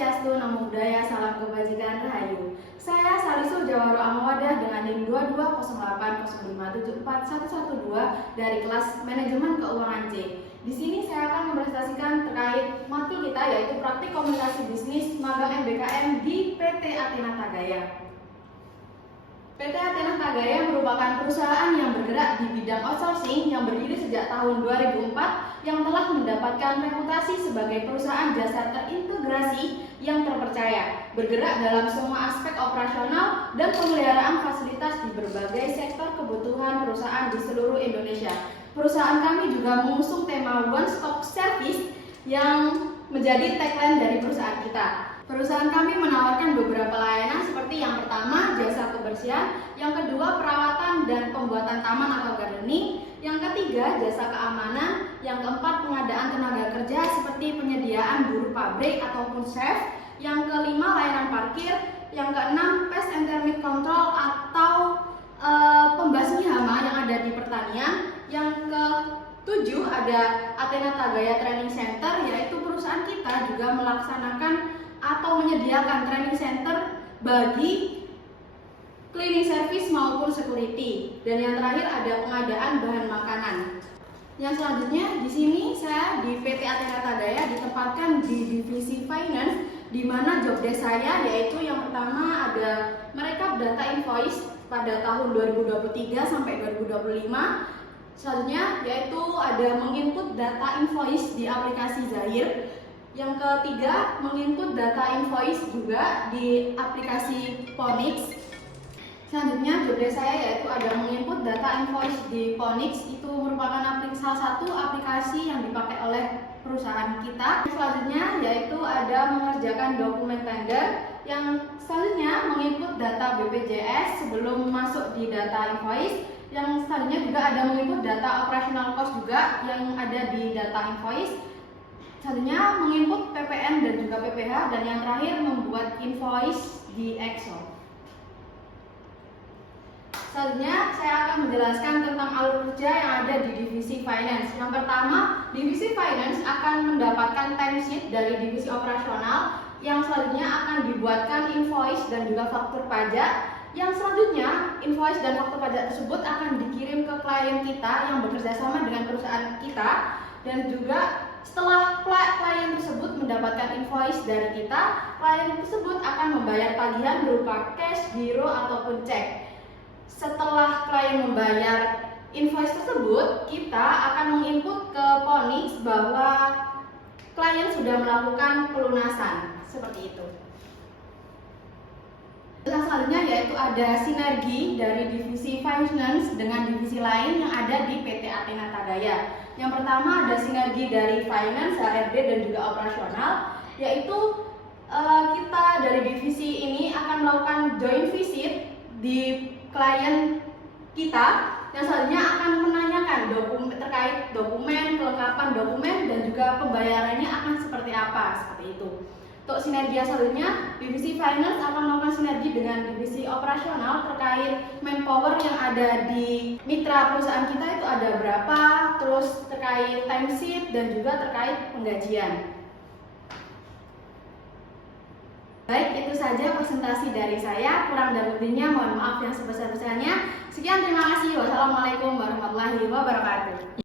Swastiastu, Namo Buddhaya, Salam Kebajikan, Rahayu. Saya Salisul Jawaro Amawadah dengan NIM 22080574112 dari kelas Manajemen Keuangan C. Di sini saya akan mempresentasikan terkait matkul kita, yaitu Praktik Komunikasi Bisnis Magang MBKM di PT Athena Tagaya. PT Athena Tagaya merupakan perusahaan yang bergerak di bidang outsourcing yang berdiri sejak tahun 2004 yang telah mendapatkan reputasi sebagai perusahaan jasa terintegrasi yang terpercaya, bergerak dalam semua aspek operasional dan pemeliharaan fasilitas di berbagai sektor kebutuhan perusahaan di seluruh Indonesia. Perusahaan kami juga mengusung tema One Stop Service yang menjadi tagline dari perusahaan kita. Perusahaan kami menawarkan beberapa layanan seperti yang pertama, jasa kebersihan, yang kedua, perawatan dan pembuatan taman atau gardening, yang ketiga, jasa keamanan, yang keempat, pengadaan tenaga kerja seperti penyediaan buruh pabrik ataupun chef, yang kelima, layanan parkir, yang keenam, pest and termite control atau pembasmi hama yang ada di pertanian, yang ketujuh, ada Athena Tagaya Training Center, yaitu perusahaan kita juga melaksanakan atau menyediakan training center bagi cleaning service maupun security. Dan yang terakhir ada pengadaan bahan makanan. Yang selanjutnya di sini saya di PT Athena Tagaya ditempatkan di divisi finance, di mana job desk saya yaitu yang pertama ada merekap data invoice pada tahun 2023 sampai 2025. Selanjutnya yaitu ada menginput data invoice di aplikasi Zahir. Yang ketiga, menginput data invoice juga di aplikasi Ponix. Selanjutnya, job desk saya yaitu ada menginput data invoice di Ponix. Itu merupakan salah satu aplikasi yang dipakai oleh perusahaan kita. Selanjutnya, yaitu ada mengerjakan dokumen tender. Yang selanjutnya, menginput data BPJS sebelum masuk di data invoice. Yang selanjutnya juga ada menginput data operational cost juga yang ada di data invoice. Selanjutnya menginput PPN dan juga PPH, dan yang terakhir membuat invoice di Excel. Selanjutnya saya akan menjelaskan tentang alur kerja yang ada di divisi finance. Yang pertama, divisi finance akan mendapatkan timesheet dari divisi operasional, yang selanjutnya akan dibuatkan invoice dan juga faktur pajak. Yang selanjutnya, invoice dan faktur pajak tersebut akan dikirim ke klien kita yang bekerja sama dengan perusahaan kita, dan juga setelah klien tersebut mendapatkan invoice dari kita, klien tersebut akan membayar tagihan berupa cash, giro, ataupun cek. Setelah klien membayar invoice tersebut, kita akan menginput ke Ponix bahwa klien sudah melakukan pelunasan. Seperti itu. Yang selanjutnya yaitu ada sinergi dari divisi finance dengan divisi lain yang ada di PT Athena Tagaya. Yang pertama ada sinergi dari finance, HRD dan juga operasional, yaitu kita dari divisi ini akan melakukan joint visit di klien kita, yang selanjutnya akan menanyakan terkait dokumen, kelengkapan dokumen dan juga pembayarannya akan seperti apa, seperti itu. Untuk sinergi selanjutnya, divisi finance akan melakukan sinergi dengan divisi operasional terkait manpower yang ada di mitra perusahaan kita itu ada berapa, terus terkait timesheet dan juga terkait penggajian. Baik, itu saja presentasi dari saya. Kurang dan lebihnya mohon maaf yang sebesar-besarnya. Sekian, terima kasih. Wassalamualaikum warahmatullahi wabarakatuh.